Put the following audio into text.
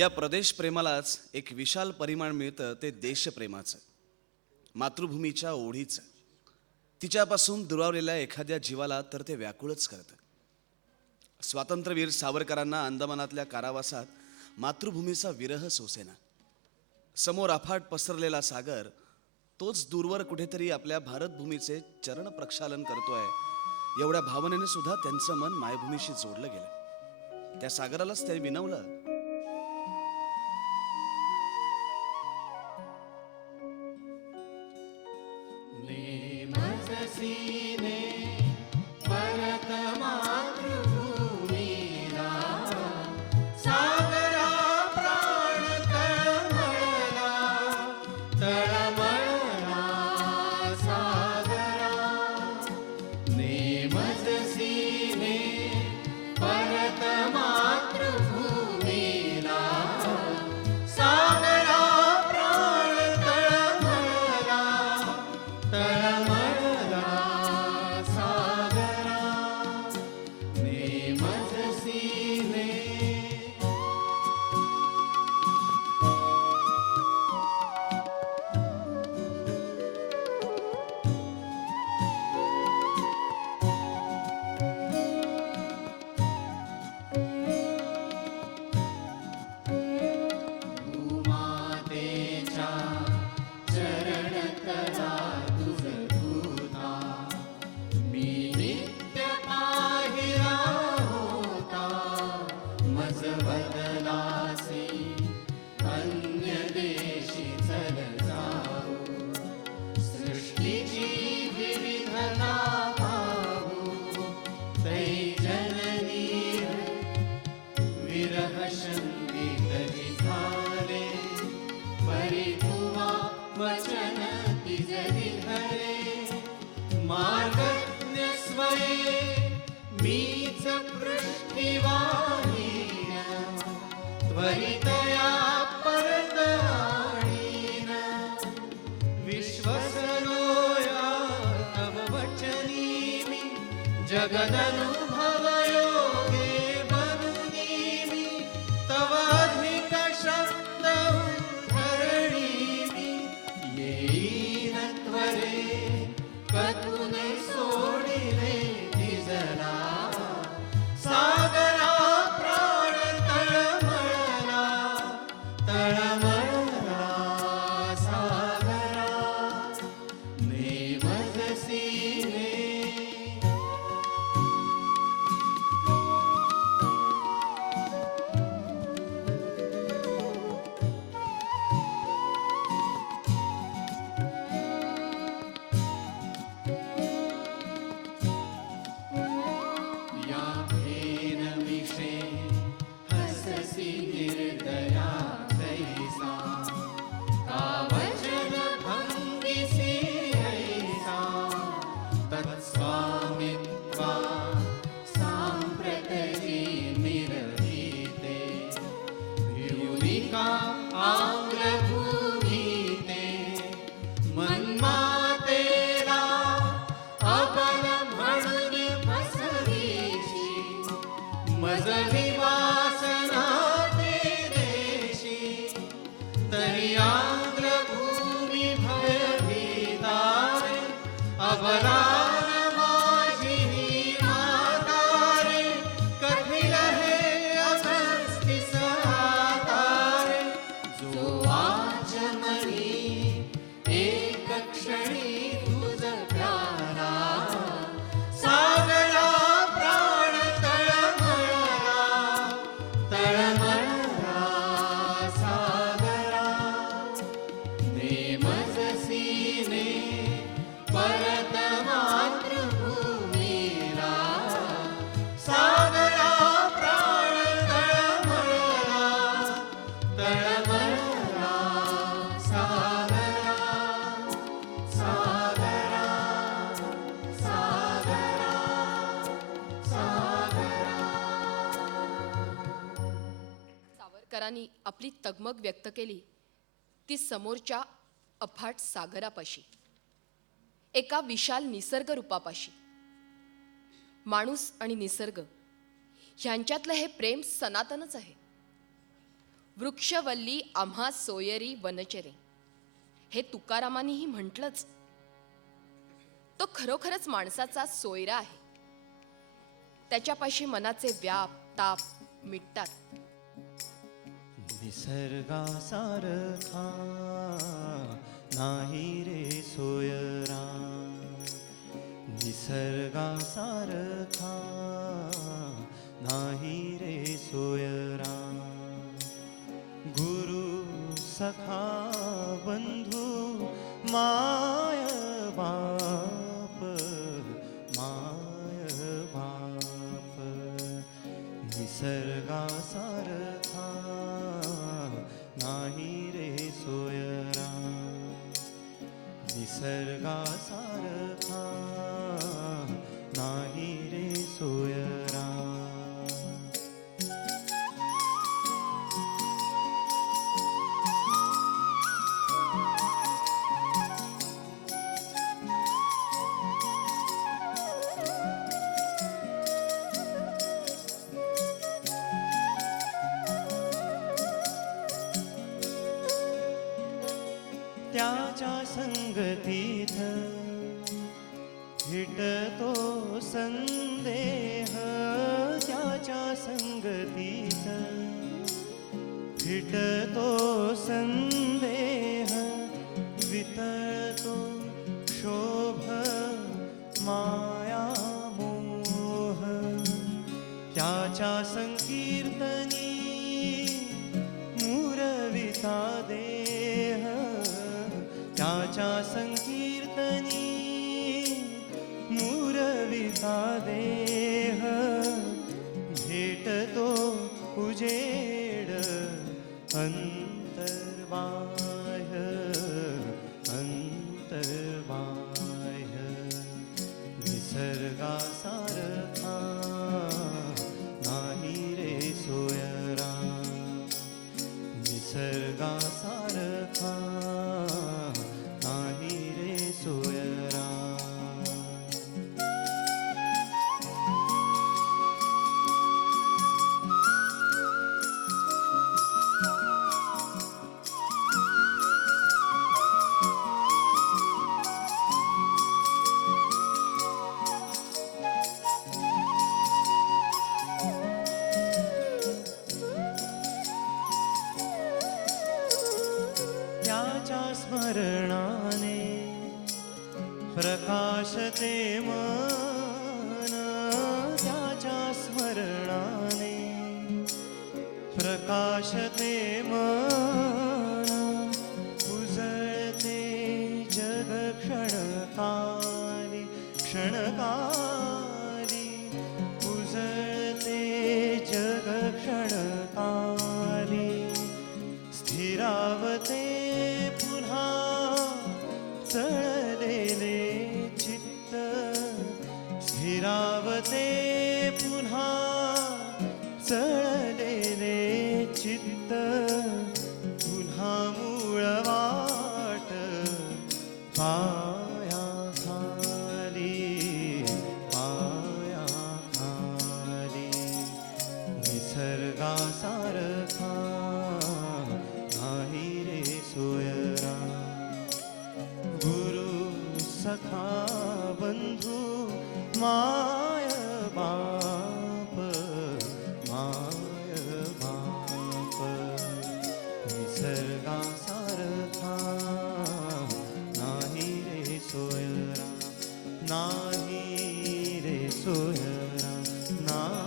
या प्रदेश प्रेमालाच एक विशाल परिमाण मिळतं, ते देशप्रेमाचं, मातृभूमीच्या ओढीचं. तिच्यापासून दुरावलेल्या एखाद्या जीवाला तर ते व्याकुळच करतं. स्वातंत्र्यवीर सावरकरांना अंदमानातल्या कारावासात मातृभूमीचा विरह सोसेना. समोर अफाट पसरलेला सागर, तोच दूरवर कुठेतरी आपल्या भारतभूमीचे चरण प्रक्षालन करतोय, एवढ्या भावनेने सुद्धा त्यांचं मन मायभूमीशी जोडलं गेलं. त्या सागरालाच त्यांनी विनवलं. जगदनुभव योगे बनुनी मी तव अधिक शब्द उद्धरणी मी येईन त्वरे कतून सोडिले तिजला सागरा प्राण तळमळला तळमळला सागरा नेमजसी सावरकरांनी आपली तगमग व्यक्त केली ती समोरच्या अफाट सागरापाशी, एका विशाल निसर्ग रूपापाशी. माणूस आणि निसर्ग ह्यांच्यातलं हे प्रेम सनातनच आहे. वृक्षवल्ली आम्हा सोयरी वनचरे, हे तुकारामांनीही म्हटलंच. तो खरोखरच माणसाचा सोयरा आहे. त्याच्यापाशी मनाचे व्याप ताप मिटतात. निसर्गासारखा नाही रे सोयरा, निसर्गासारखा नाही रे सोयरा. गुरु सखा बंधू माय बाप, माय बाप. निसर्गासारखा नाही रे सोयरा, निसर्गासारखा नाही रे सोयरा. त्याच्या संगतीत हिटतो संदेह, त्याच्या संगतीत हिटतो संदेह. वितळतो शोभ माया मोह, त्याच्या संकीर्तनी मुरविता देह, त्याच्या संकीर्तनी मुरविता देह. भेटतो उजेड अंतर्बाह्य, अंतर्बाह्य. निसर्गासारखा नाही रे सोयरा, निसर्गासारखा नाही रे सोयरा. त्याच्या स्मरणाने प्रकाशते मन, त्याच्या स्मरणाने प्रकाशते मन. उजळते जग क्षणकाली, क्षणकाली. उजळते जग क्षणकाली. स्थिरावते पुन्हा चळलेले चित्त, स्थिरावते पुन्हा चळलेले चित्त. पुन्हा मूळ वाट पायाखाली, पायाखाली. निसर्गासारखा नाही रे सोयरा. गुरु सखा बंधू माय बाप, माय बाप. निसर्गासारखा नाही रे सोयरा, नाही रे सोयरा, नाही.